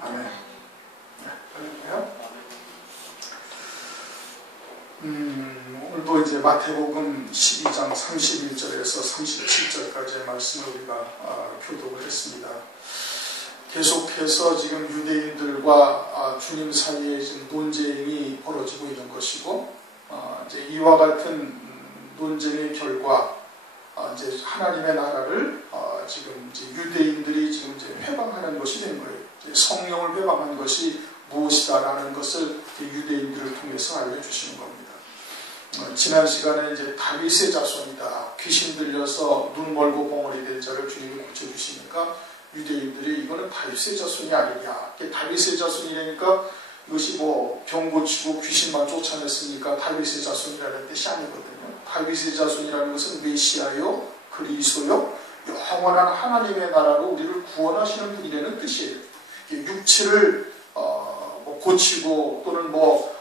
아멘. 네, 할렐루야. 오늘도 이제 마태복음 12장 31절에서 37절까지의 말씀을 우리가 교독을 했습니다. 계속해서 지금 유대인들과 주님 사이에 지금 논쟁이 벌어지고 있는 것이고, 이제 이와 같은 논쟁의 결과 이제 하나님의 나라를 지금 이제 유대인들이 지금 이제 회방하는 것이 된 거예요. 성령을 회방한 것이 무엇이다라는 것을 유대인들을 통해서 알려주시는 겁니다. 지난 시간에 이제 다윗의 자손이다, 귀신 들려서 눈 멀고 벙어리 된 자를 주님이 고쳐주시니까 유대인들이 이거는 다윗의 자손이 아니냐, 다윗의 자손이라니까 이것이 뭐 병 고치고 귀신만 쫓아냈으니까 다윗의 자손이라는 뜻이 아니거든요. 다윗의 자손이라는 것은 메시아요, 그리스도요, 영원한 하나님의 나라로 우리를 구원하시는 분이라는 뜻이에요. 육체를 고치고 또는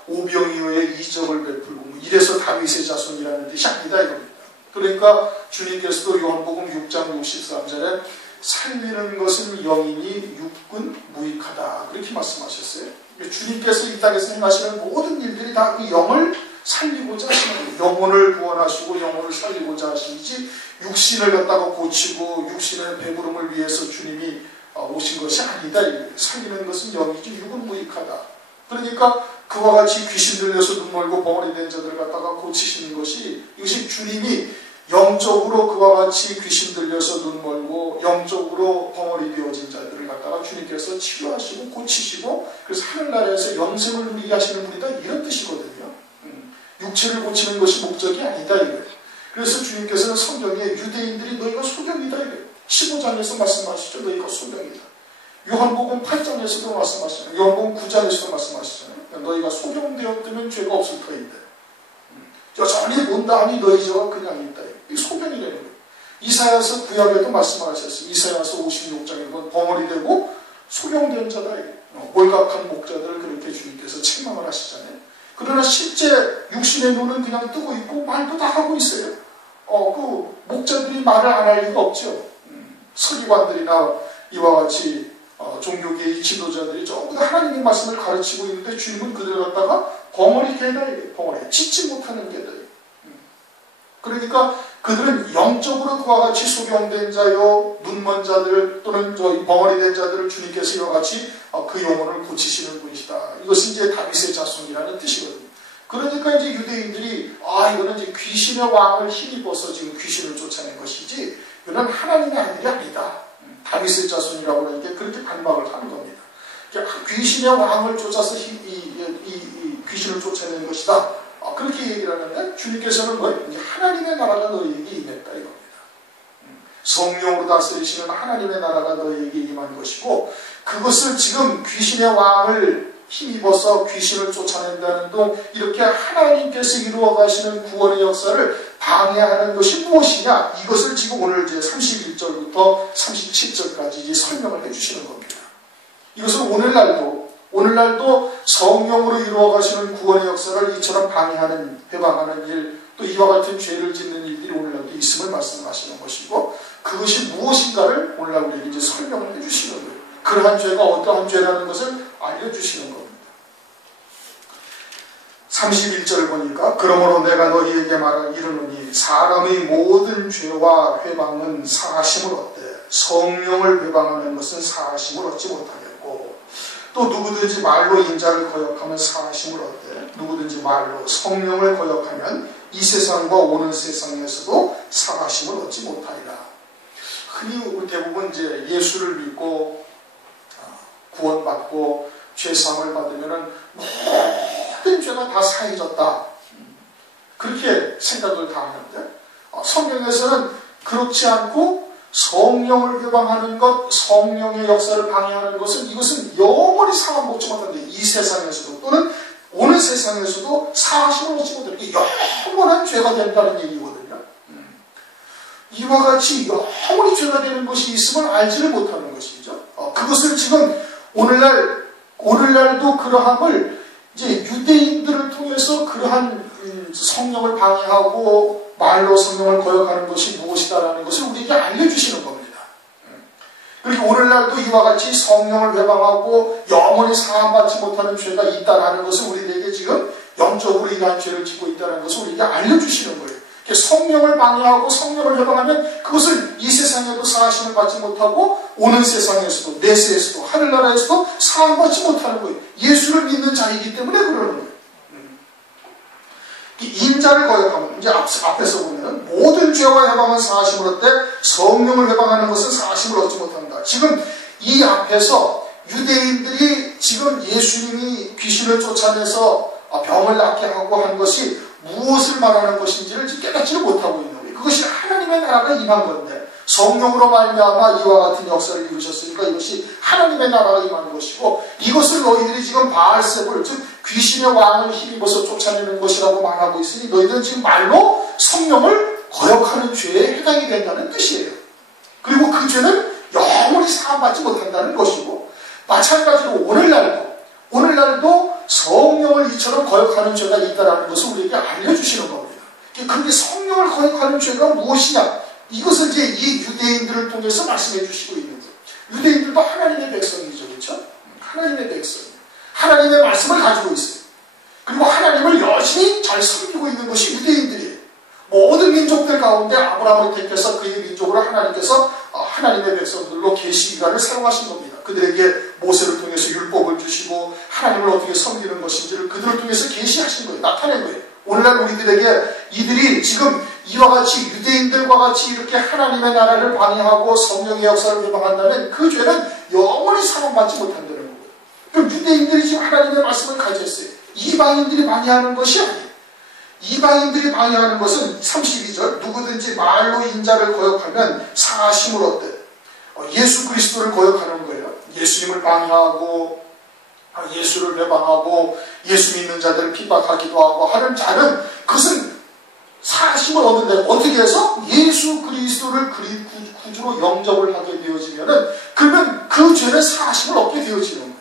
오병이어의 이적을 베풀고 이래서 다윗의 자손이라는 뜻이 아니다 이겁니다. 그러니까 주님께서도 요한복음 6장 63절에 살리는 것은 영이니 육은 무익하다 그렇게 말씀하셨어요. 주님께서 이 땅에서 행하시는 모든 일들이 다 그 영을 살리고자 하시는, 영혼을 구원하시고 영혼을 살리고자 하시지 육신을 갖다가 고치고 육신의 배부름을 위해서 주님이 오신 것이 아니다. 살리는 것은 영이지 육은 무익하다. 그러니까 그와 같이 귀신 들려서 눈 멀고 벙어리 된 자들을 갖다가 고치시는 것이, 이것이 주님이 영적으로 그와 같이 귀신 들려서 눈 멀고 영적으로 벙어리 되어진 자들을 갖다가 주님께서 치료하시고 고치시고 그래서 하늘나라에서 영생을 누리게 하시는 분이다, 이런 뜻이거든요. 육체를 고치는 것이 목적이 아니다 이거예요. 그래서 주님께서는 성경에 유대인들이 너희가 소경이다 이거예요. 15장에서 말씀하시죠. 너희가 소경이다. 요한복음 8장에서도 말씀하시잖아요. 요한복음 9장에서도 말씀하시잖아요. 너희가 소경되었다면 죄가 없을 터인데 여전히 본다 하니 너희 죄가 그냥 있다. 이 소경이라는 거예요. 이사야서 구약에도 말씀하셨어요. 이사야서 56장에 보면 벙어리 되고 소경된 자다. 몰각한 목자들을 그렇게 주님께서 책망을 하시잖아요. 그러나 실제 육신의 눈은 그냥 뜨고 있고 말도 다 하고 있어요. 그 목자들이 말을 안 할 리가 없죠. 서기관들이나 이와 같이 종교계의 지도자들이 전부 다 하나님의 말씀을 가르치고 있는데 주님은 그들을 갖다가 벙어리 개다, 벙어리 짖지 못하는 개다. 그러니까 그들은 영적으로 그와 같이 소경된 자요, 눈먼 자들 또는 벙어리 된 자들을 주님께서 이와 같이 그 영혼을 고치시는 분이시다. 이것은 이제 다윗의 자손이라는 뜻이거든요. 그러니까 이제 유대인들이 이거는 이제 귀신의 왕을 힘입어서 지금 귀신을 쫓아낸 것이지 이거는 하나님의 아들이 아니다. 다윗의 자손이라고 하니까 그렇게 반박을 하는 겁니다. 귀신의 왕을 쫓아서 이 귀신을 쫓아낸 것이다. 그렇게 얘기를 하는데 주님께서는 이제 하나님의 나라가 너희에게 임했다 이겁니다. 성령으로 다스리시는 하나님의 나라가 너희에게 임한 것이고, 그것을 지금 귀신의 왕을 힘입어서 귀신을 쫓아낸다는 동 이렇게 하나님께서 이루어 가시는 구원의 역사를 방해하는 것이 무엇이냐, 이것을 지금 오늘 이제 31절부터 37절까지 이제 설명을 해주시는 겁니다. 이것을 오늘날도 성령으로 이루어 가시는 구원의 역사를 이처럼 방해하는, 해방하는 일, 또 이와 같은 죄를 짓는 일들이 오늘날도 있음을 말씀하시는 것이고, 그것이 무엇인가를 오늘날 우리에게 이제 설명을 해주시는 거예요. 그러한 죄가 어떠한 죄라는 것을 알려주시는 겁니다. 31절 보니까 그러므로 내가 너희에게 이르노니 사람의 모든 죄와 회방은 사하심을 얻되 성령을 회방하는 것은 사하심을 얻지 못하겠고, 또 누구든지 말로 인자를 거역하면 사하심을 얻되 누구든지 말로 성령을 거역하면 이 세상과 오는 세상에서도 사하심을 얻지 못하리라. 흔히 대부분 이제 예수를 믿고 구원받고 죄사함을 받으면은 모든 죄가 다 사해졌다, 그렇게 생각을 다 하는데 성경에서는 그렇지 않고 성령을 회방하는 것, 성령의 역사를 방해하는 것은 이것은 영원히 사함 먹지 못한다. 이 세상에서도 또는 오는 세상에서도 사하심을 얻지 못한다. 이게 영원한 죄가 된다는 얘기거든요. 이와 같이 영원히 죄가 되는 것이 있음을 알지를 못하는 것이죠. 그것을 지금 오늘날도 그러함을 이제 유대인들을 통해서 그러한 성령을 방해하고 말로 성령을 거역하는 것이 무엇이다라는 것을 우리에게 알려주시는 겁니다. 그리고 오늘날도 이와 같이 성령을 회방하고 영원히 사함받지 못하는 죄가 있다는 것을 우리에게 지금 영적으로 이러한 죄를 짓고 있다는 것을 우리에게 알려주시는 거예요. 성령을 방해하고 성령을 회방하면 그것을 이 세상에도 사하심을 받지 못하고 오는 세상에서도 내세에서도 하늘나라에서도 사함받지 못하는 거예요. 예수를 믿는 자이기 때문에 그러는 거예요. 인자를 거역하면 이제 앞에서 보면 모든 죄와 회방은 사하심을 얻되 성령을 회방하는 것은 사하심을 얻지 못한다. 지금 이 앞에서 유대인들이 지금 예수님이 귀신을 쫓아내서 병을 낫게 하고 한 것이 무엇을 말하는 것인지를 지금 깨닫지를 못하고 있는 거예요. 그것이 하나님의 나라가 임한 건데 성령으로 말미암아 이와 같은 역사를 이루셨으니까 이것이 하나님의 나라가 임한 것이고 이것을 너희들이 지금 바알세불 즉 귀신의 왕을 힘입어서 쫓아내는 것이라고 말하고 있으니 너희들은 지금 말로 성령을 거역하는 죄에 해당이 된다는 뜻이에요. 그리고 그 죄는 영원히 사함받지 못한다는 것이고 마찬가지로 오늘날도 성령을 이처럼 거역하는 죄가 있다는 것을 우리에게 알려주시는 겁니다. 그런데 성령을 거역하는 죄가 무엇이냐? 이것을 이제 이 유대인들을 통해서 말씀해 주시고 있는 거예요. 유대인들도 하나님의 백성이죠. 그렇죠? 하나님의 백성이에요. 하나님의 말씀을 가지고 있어요. 그리고 하나님을 열심히 잘 섬기고 있는 것이 유대인들이에요. 모든 민족들 가운데 아브라함을 택해서 그의 민족으로 하나님께서 하나님의 백성들로 계시기관을 사용하신 겁니다. 그들에게 모세를 통해서 율법을 주시고 하나님을 어떻게 섬기는 것인지를 그들을 통해서 계시하신 거예요. 나타낸 거예요. 오늘날 우리들에게 이들이 지금 이와 같이 유대인들과 같이 이렇게 하나님의 나라를 방해하고 성령의 역사를 회방한다면 그 죄는 영원히 사함받지 못한다는 거예요. 그럼 유대인들이 지금 하나님의 말씀을 가졌어요. 이방인들이 방해하는 것이 아니에요. 이방인들이 방해하는 것은 32절 누구든지 말로 인자를 거역하면 사하심을 얻되 예수 그리스도를 거역하는 거예요. 예수님을 방해하고 예수를 회방하고 예수 믿는 자들을 핍박하기도 하고 하는 자는 그것은 사하심을 얻는데 어떻게 해서 예수 그리스도를 구주로 영접을 하게 되어지면은 그러면 그 죄는 사하심을 얻게 되어지는 거예요.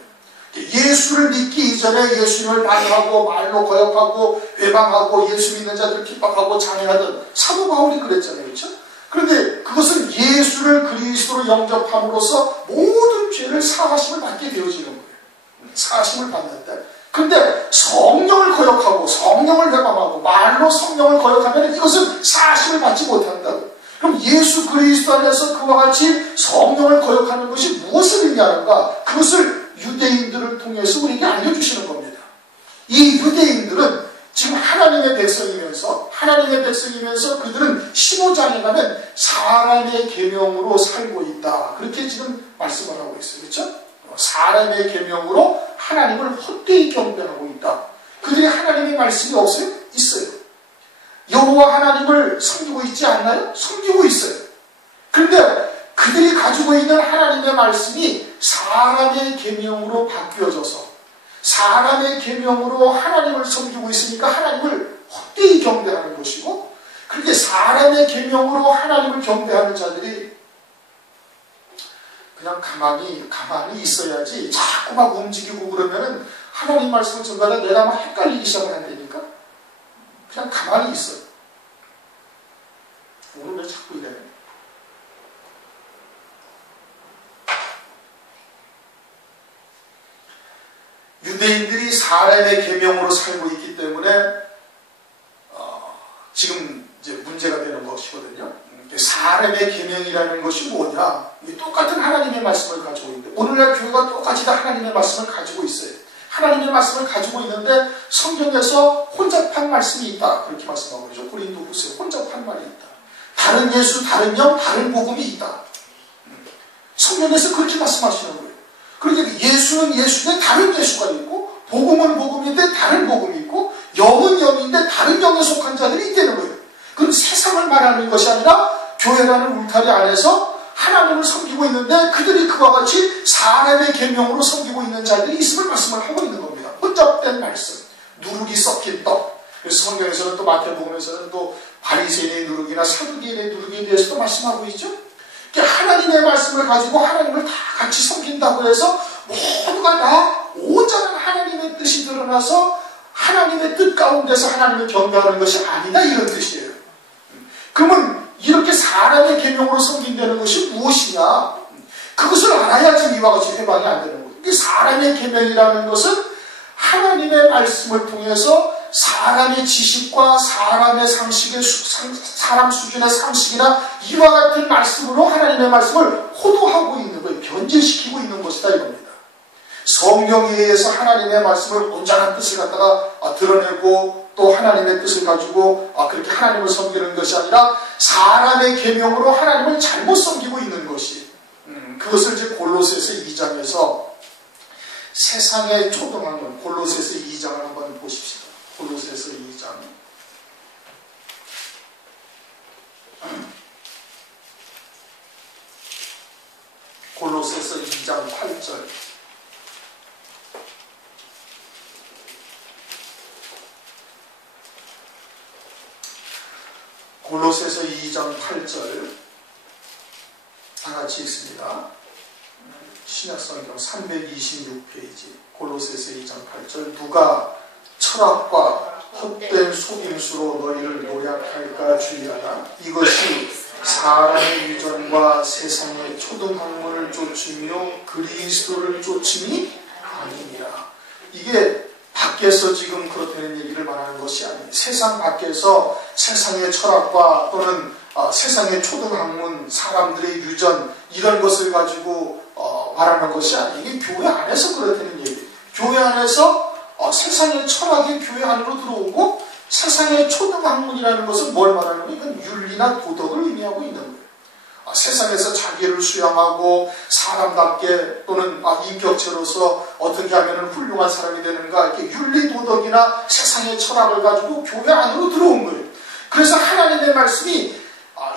예수를 믿기 이전에 예수님을 방해하고 말로 거역하고 회방하고 예수 믿는 자들을 핍박하고 장애하던 사도 바울이 그랬잖아요. 그렇죠? 그런데 그것은 예수를 그리스도로 영접함으로써 모든 죄를 사하심을 받게 되어지는 거예요. 사하심을 받는데 그런데 성령을 거역하고 성령을 회방하고 말로 성령을 거역하면 이것은 사하심을 받지 못한다고. 그럼 예수 그리스도 안에서 그와 같이 성령을 거역하는 것이 무엇을 의미하는가? 그것을 유대인들을 통해서 우리에게 알려주시는 겁니다. 이 유대인들은 지금 하나님의 백성이면서 그들은 15장에 가면 사람의 계명으로 살고 있다. 그렇게 지금 말씀을 하고 있어요. 그렇죠? 사람의 계명으로 하나님을 헛되이 경배하고 있다. 그들이 하나님의 말씀이 없어요? 있어요. 여호와 하나님을 섬기고 있지 않나요? 섬기고 있어요. 그런데 그들이 가지고 있는 하나님의 말씀이 사람의 계명으로 바뀌어져서 사람의 계명으로 하나님을 섬기고 있으니까 하나님을 헛되이 경배하는 것이고 그렇게 사람의 계명으로 하나님을 경배하는 자들이 그냥 가만히 있어야지 자꾸 막 움직이고 그러면은 하나님 말씀을 전하다 내가 막 헷갈리기 시작을 한다니까 그냥 가만히 있어요. 오늘 왜 자꾸 이래? 유대인들이 사람의 계명으로 살고 있기 때문에 지금 이제 문제가 되는 것이거든요. 사람의 계명이라는 것이 뭐냐? 똑같은 하나님의 말씀을 가지고 있는데 오늘날 교회가 똑같이 다 하나님의 말씀을 가지고 있어요. 하나님의 말씀을 가지고 있는데 성경에서 혼잡한 말씀이 있다. 그렇게 말씀하고 있죠. 고린도후서 혼잡한 말이 있다. 다른 예수, 다른 영, 다른 복음이 있다. 성경에서 그렇게 말씀하시는 거예요. 그러니까 예수는 예수인데 다른 예수가 있고 복음은 복음인데 다른 복음이 있고 영은 영인데 다른 영에 속한 자들이 있다는 거예요. 그건 세상을 말하는 것이 아니라 교회라는 울타리 안에서 하나님을 섬기고 있는데 그들이 그와 같이 사람의 계명으로 섬기고 있는 자들이 있음을 말씀을 하고 있는 겁니다. 혼잡된 말씀, 누룩이 섞인 떡. 그래서 성경에서는 또 마태복음에서는 또 바리새인의 누룩이나 사두개인의 누룩에 대해서도 말씀하고 있죠. 하나님의 말씀을 가지고 하나님을 다 같이 섬긴다고 해서 모두가 다 온전한 하나님의 뜻이 드러나서 하나님의 뜻 가운데서 하나님을 경배하는 것이 아니다 이런 뜻이에요. 그러면 이렇게 사람의 계명으로 섬긴다는 것이 무엇이냐? 그것을 알아야지 이와 같이 회방이 안 되는 거예요. 이게 사람의 계명이라는 것은 하나님의 말씀을 통해서 사람의 지식과 사람의 상식의 사람 수준의 상식이나 이와 같은 말씀으로 하나님의 말씀을 호도하고 있는 거예요. 변질시키고 있는 것이다 이겁니다. 성경에 의해서 하나님의 말씀을 온전한 뜻을 갖다가 드러내고 또 하나님의 뜻을 가지고 그렇게 하나님을 섬기는 것이 아니라 사람의 계명으로 하나님을 잘못 섬기고 있는 것이 그것을 이제 골로새서 2장에서 세상의 초등학문 골로새서 2장을 한번 보십시다. 골로새서 2장 골로새서 2장 8절 골로새서 2장 8절 다같이 읽습니다. 신약성경 326페이지 골로새서 2장 8절 누가 철학과 헛된 속임수로 너희를 노략할까 주의하라. 이것이 사람의 유전과 세상의 초등학문을 쫓으며 그리스도를 쫓음이 아니니라. 이게 밖에서 지금 그렇다는 얘기를 말하는 것이 아니에요. 세상 밖에서 세상의 철학과 또는 세상의 초등학문, 사람들의 유전 이런 것을 가지고 말하는 것이 아니에요. 이게 교회 안에서 그렇다는 얘기예요. 교회 안에서 세상의 철학이 교회 안으로 들어오고 세상의 초등학문이라는 것은 뭘 말하는 거예요? 이건 윤리나 도덕을 의미하고 있는 거예요. 세상에서 자기를 수양하고 사람답게 또는 인격체로서 어떻게 하면 훌륭한 사람이 되는가 이렇게 윤리 도덕이나 세상의 철학을 가지고 교회 안으로 들어온 거예요. 그래서 하나님의 말씀이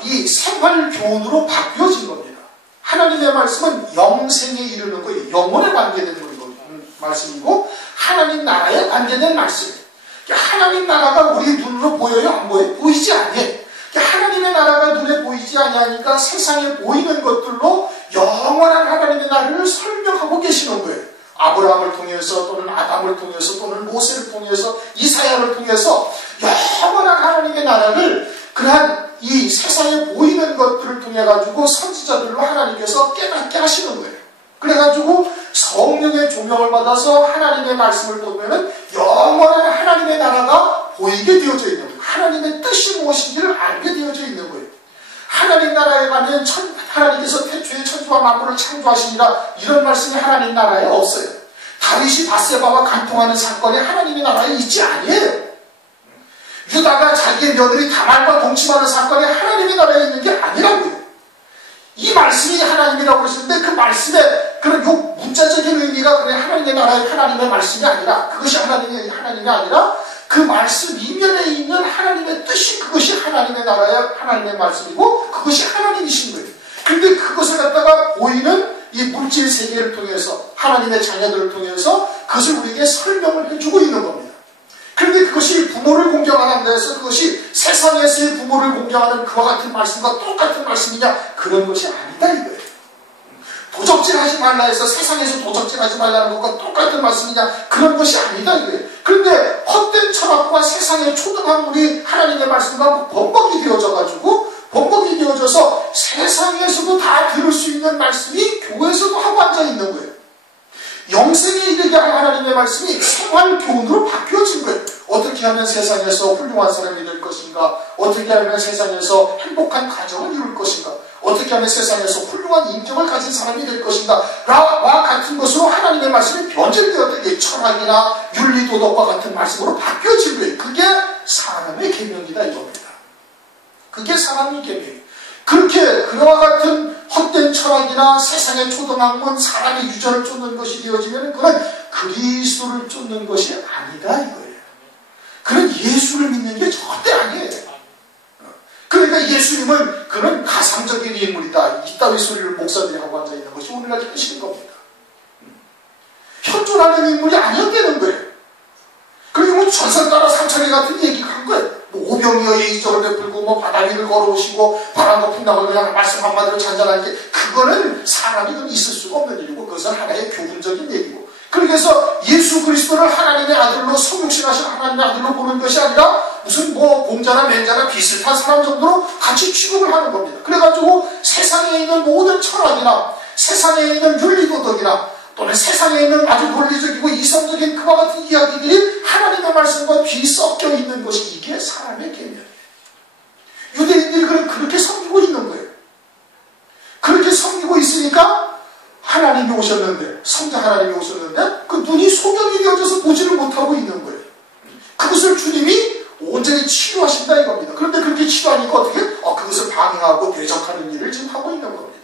이 생활 교훈으로 바뀌어진 겁니다. 하나님의 말씀은 영생에 이르는 거예요. 영혼에 관계되는 말씀이고 하나님 나라에 관계된 말씀이에요. 하나님 나라가 우리 눈으로 보여요? 안 보여요? 보이지 않아요. 하나님의 나라가 눈에 보이지 아니하니까 세상에 보이는 것들로 영원한 하나님의 나라를 설명하고 계시는 거예요. 아브라함을 통해서 또는 아담을 통해서 또는 모세를 통해서 이사야를 통해서 영원한 하나님의 나라를 그러한 이 세상에 보이는 것들을 통해 가지고 선지자들로 하나님께서 깨닫게 하시는 거예요. 그래가지고 성령의 조명을 받아서 하나님의 말씀을 보면은 영원한 하나님의 나라가 보이게 되어져 있는 거예요. 하나님의 뜻이 무엇인지를 알게 되어져 있는 거예요. 하나님 나라에 가면 하나님께서 태초에 천지와 만물을 창조하시니라 이런 말씀이 하나님 나라에 없어요. 다윗이 밧세바와 간통하는 사건이 하나님의 나라에 있지 아니에요. 유다가 자기의 며느리 다말과 동침하는 사건이 하나님의 나라에 있는 게 아니라고요. 이 말씀이 하나님이라고 그러시는데 그 말씀의 그런 요 문자적인 의미가 그래 하나님의 나라의 하나님의 말씀이 아니라 그것이 하나님이 아니라 그 말씀 이면에 있는 하나님의 뜻이 그것이 하나님의 나라의 하나님의 말씀이고 그것이 하나님이신 거예요. 그런데 그것을 갖다가 보이는 이 물질 세계를 통해서 하나님의 자녀들을 통해서 그것을 우리에게 설명을 해주고 있는 겁니다. 그런데 그것이 부모를 공경한다 해서 그것이 세상에서의 부모를 공경하는 그와 같은 말씀과 똑같은 말씀이냐? 그런 것이 아니다 이거예요. 도적질하지 말라 해서 세상에서 도적질하지 말라는 것과 똑같은 말씀이냐? 그런 것이 아니다 이거예요. 그런데 헛된 철학과 세상의 초등학문이 하나님의 말씀과 번복이 되어져가지고 번복이 되어져서 세상에서도 다 들을 수 있는 말씀이 교회에서도 하고 앉아있는 거예요. 영생에 이르게 할 하나님의 말씀이 생활 교훈으로 바뀌어진 거예요. 어떻게 하면 세상에서 훌륭한 사람이 될 것인가? 어떻게 하면 세상에서 행복한 가정을 이룰 것인가? 어떻게 하면 세상에서 훌륭한 인격을 가진 사람이 될 것인가? 와 같은 것으로 하나님의 말씀이 변질되었던 게 철학이나 윤리도덕과 같은 말씀으로 바뀌어진 거예요. 그게 사람의 계명이다 이겁니다. 그게 사람의 계명이에요. 그렇게 그와 같은 헛된 철학이나 세상의 초등학문, 사람의 유전을 쫓는 것이 되어지면 그건 그리스도를 쫓는 것이 아니다 이거예요. 그는 예수를 믿는 게 절대 아니에요. 그러니까 예수님은 그는 가상적인 인물이다. 이따위 소리를 목사들이 하고 앉아있는 것이 오늘날 현실인 겁니다. 현존하는 인물이 아니었다는 거예요. 그리고 뭐 전선 따라 삼천리 같은 얘기가 한 거예요. 뭐 오병이어 예의적을 베풀고 뭐 바다 위를 걸어오시고 바람과 풍랑을 그냥 말씀 한마디로 잔잔한 게 그거는 사람이 좀 있을 수가 없는 일이고 그것은 하나의 교훈적인 얘기고 그래서 예수 그리스도를 하나님의 아들로 성육신하신 하나님의 아들로 보는 것이 아니라 무슨 뭐 공자나 맹자나 비슷한 사람 정도로 같이 취급을 하는 겁니다. 그래가지고 세상에 있는 모든 철학이나 세상에 있는 윤리도덕이나 또는 세상에 있는 아주 논리적이고 이성적인 그와 같은 이야기들이 하나님의 말씀과 뒤섞여 있는 것이 이게 사람의 계명이에요. 유대인들이 그렇게 섬기고 있는 거예요. 그렇게 섬기고 있으니까 하나님이 오셨는데, 성자 하나님이 오셨는데 그 눈이 소경이 되어져서 보지를 못하고 있는 거예요. 그것을 주님이 온전히 치료하신다 이겁니다. 그런데 그렇게 치료하니까 어떻게? 그것을 방해하고 대적하는 일을 지금 하고 있는 겁니다.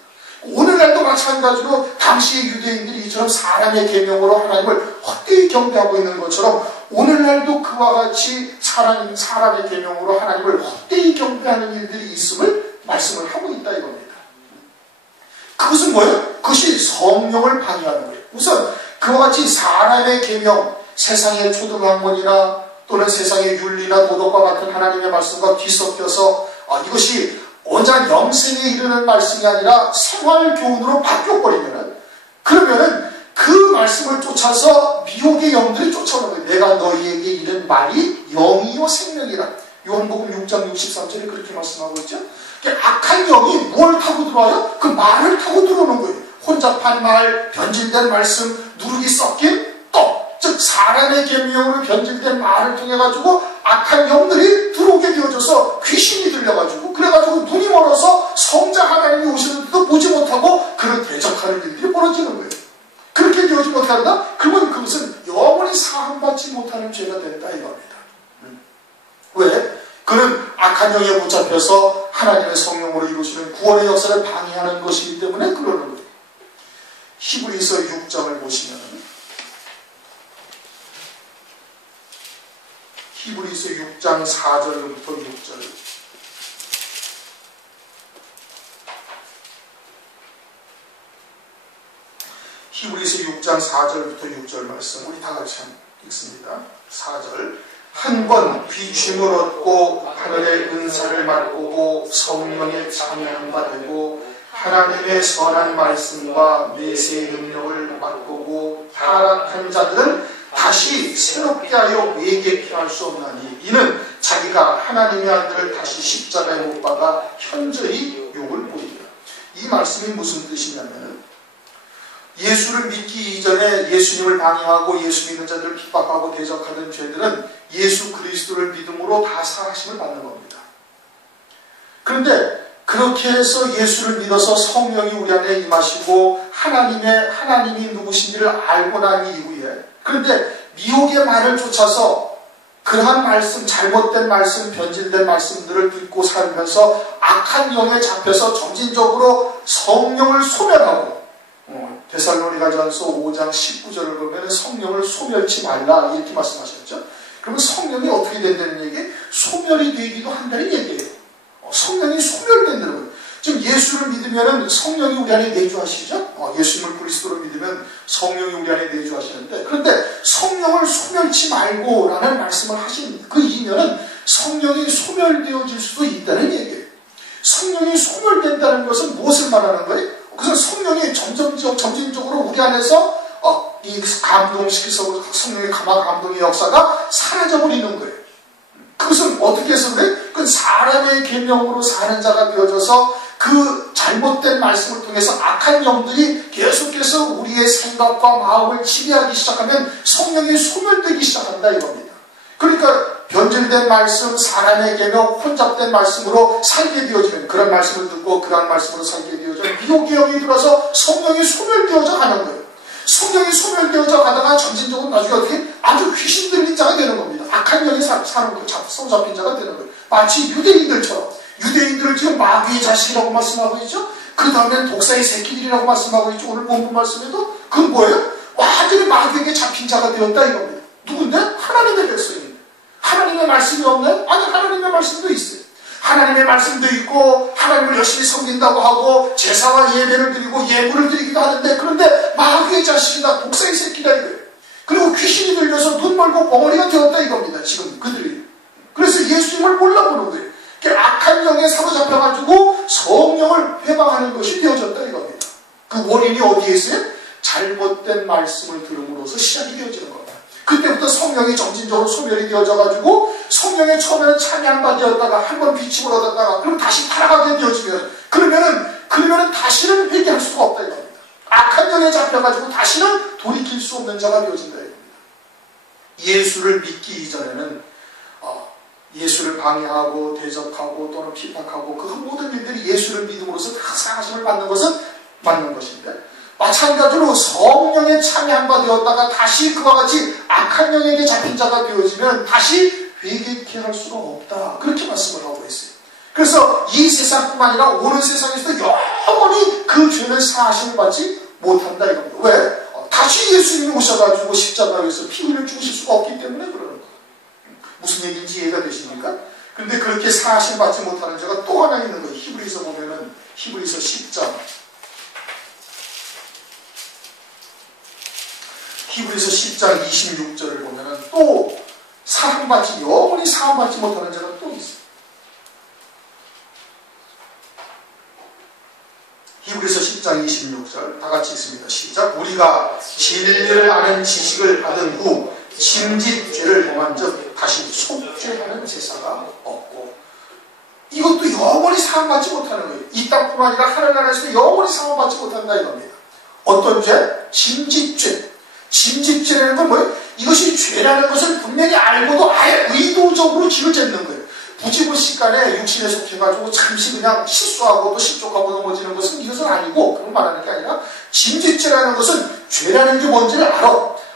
오늘날도 마찬가지로 당시의 유대인들이 이처럼 사람의 계명으로 하나님을 헛되이 경배하고 있는 것처럼 오늘날도 그와 같이 사람의 계명으로 하나님을 헛되이 경배하는 일들이 있음을 말씀을 하고 있다 이겁니다. 그것은 뭐예요? 그것이 성령을 방해하는 거예요. 우선 그와 같이 사람의 계명, 세상의 초등학문이나 또는 세상의 윤리나 도덕과 같은 하나님의 말씀과 뒤섞여서 이것이 온전한 영생에 이르는 말씀이 아니라 생활교훈으로 바뀌어버리면은, 그러면은 그 말씀을 쫓아서 미혹의 영들이 쫓아오는 거예요. 내가 너희에게 이른 말이 영이요 생명이라. 요한복음 6장 63절에 그렇게 말씀하고 있죠. 악한 영이 뭘 타고 들어와요? 그 말을 타고 들어오는 거예요. 혼잡한 말, 변질된 말씀, 누룩이 섞인 떡, 즉 사람의 계명으로 변질된 말을 통해 가지고 악한 영들이 들어오게 되어져서 귀신이 들려가지고, 그래가지고 눈이 멀어서 성자 하나님이 오시는데도 보지 못하고 그런 대적하는 일들이 벌어지는 거예요. 그렇게 되어지 못한다? 그러면 그것은 영원히 사함받지 못하는 죄가 된다 이겁니다. 왜? 그는 악한 영에 붙잡혀서 하나님의 성령으로 이루시는 구원의 역사를 방해하는 것이기 때문에 그러는 거예요. 히브리서 6장을 보시면, 히브리서 6장 4절부터 6절. 히브리서 6장 4절부터 6절 말씀 우리 다 같이 읽습니다. 4절. 한 번 비춤을 얻고 하늘의 은사를 맛보고 성령의 참여함 받고 하나님의 선한 말씀과 메시의 능력을 맛보고 타락한 자들은 다시 새롭게 하여 외게 피할 수 없나니 이는 자기가 하나님의 아들을 다시 십자가에 못 박아 현저히 욕을 보이리라. 이 말씀이 무슨 뜻이냐면, 예수를 믿기 이전에 예수님을 방해하고 예수 믿는 자들을 핍박하고 대적하는 죄들은 예수 그리스도를 믿음으로 다 사하심을 받는 겁니다. 그런데 그렇게 해서 예수를 믿어서 성령이 우리 안에 임하시고 하나님이 누구신지를 알고 난 이후에, 그런데 미혹의 말을 쫓아서 그러한 말씀, 잘못된 말씀, 변질된 말씀들을 듣고 살면서 악한 영에 잡혀서 점진적으로 성령을 소멸하고, 데살로니가전서 5장 19절을 보면 성령을 소멸치 말라 이렇게 말씀하셨죠. 그러면 성령이 어떻게 된다는 얘기? 소멸이 되기도 한다는 얘기예요. 성령이 소멸된다는 거예요. 지금 예수를 믿으면 성령이 우리 안에 내주하시죠. 예수님을 그리스도로 믿으면 성령이 우리 안에 내주하시는데, 그런데 성령을 소멸치 말고 라는 말씀을 하신 그 이면은 성령이 소멸되어질 수도 있다는 얘기예요. 성령이 소멸된다는 것은 무엇을 말하는 거예요? 그래서 성령이 점진적으로 우리 안에서 이 감동시켜서 성령의 감동의 역사가 사라져버리는 거예요. 그것은 어떻게 해서 그래? 그건 사람의 계명으로 사는 자가 되어져서 그 잘못된 말씀을 통해서 악한 영들이 계속해서 우리의 생각과 마음을 지배하기 시작하면 성령이 소멸되기 시작한다 이겁니다. 그러니까 변질된 말씀, 사람의 계명, 혼잡된 말씀으로 살게 되어지면, 그런 말씀을 듣고 그런 말씀으로 살게 되어지면 미혹의 영이 들어서 성령이 소멸되어져 가는 거예요. 성령이 소멸되어져 가다가 점진적으로 나중에 어떻게 아주 귀신 들린 자가 되는 겁니다. 악한 영이 사로잡힌 자가 되는 거예요. 마치 유대인들처럼, 유대인들을 지금 마귀의 자식이라고 말씀하고 있죠. 그 다음에 독사의 새끼들이라고 말씀하고 있죠. 오늘 본문 말씀에도 그건 뭐예요? 완전히 마귀에게 잡힌 자가 되었다 이겁니다. 누군데? 하나님의 백성입니다. 하나님의 말씀이 없나요? 아니, 하나님의 말씀도 있어요. 하나님의 말씀도 있고 하나님을 열심히 섬긴다고 하고 제사와 예배를 드리고 예물을 드리기도 하는데, 그런데 마귀의 자식이다, 독사의 새끼다 이거예요. 그리고 귀신이 들려서 눈 멀고 벙어리가 되었다 이겁니다. 지금 그들이. 그래서 예수님을 몰라보는 거예요. 악한 영에 사로잡혀가지고 성령을 회방하는 것이 되어졌다 이겁니다. 그 원인이 어디에 있어요? 잘못된 말씀을 들음으로써 시작이 되어지는 겁니다. 그때부터 성령이 점진적으로 소멸이 되어져가지고 성령의 처음에는 찬양받이었다가 한번 빛이 불어졌다가 그럼 다시 타락하게 되어지면, 그러면은 다시는 회개할 수가 없다 이겁니다. 악한 영에 잡혀가지고 다시는 돌이킬 수 없는 자가 되어진다 이겁니다. 예수를 믿기 이전에는 예수를 방해하고 대적하고 또는 피박하고 그 모든 일들이 예수를 믿음으로써 다 사하심을 받는 것은 맞는 것인데, 마찬가지로 성령에 참여한 바 되었다가 다시 그와 같이 악한 영에게 잡힌 자가 되어지면 다시 회개케 할 수가 없다, 그렇게 말씀을 하고 있어요. 그래서 이 세상뿐만 아니라 오는 세상에서도 영원히 그 죄는 사하심을 받지 못한다 이겁니다. 왜? 다시 예수님이 오셔가지고 십자가에서 피 흘려 죽으실 수가 없기 때문에 그러는 거예요. 무슨 얘기인지 이해가 되십니까? 근데 그렇게 사하심 받지 못하는 자가 또 하나 있는 거예요. 히브리서 보면은 히브리서 10장 히브리서 10장 26절을 보면은 또 사함받지, 영원히 사함받지 못하는 자가 또 있어요. 히브리서 10장 26절 다 같이 읽습니다. 시작. 우리가 진리를 아는 지식을 받은 후 짐짓죄를 범한 즉 다시 속죄하는 제사가 없고, 이것도 영원히 사함받지 못하는 거예요. 이 땅뿐만 아니라 하늘나라에서도 영원히 사함받지 못한다 이겁니다. 어떤 죄? 짐짓죄. 짐짓죄라는 건 뭐예요? 이것이 죄라는 것을 분명히 알고도 아예 의도적으로 죄를 짓는 거예요. 부지불식간에 육신에 속해가지고 잠시 그냥 실수하고 또 실족하고 넘어지는 것은 이것은 아니고, 그런 말하는 게 아니라 짐짓죄라는 것은 죄라는 게 뭔지를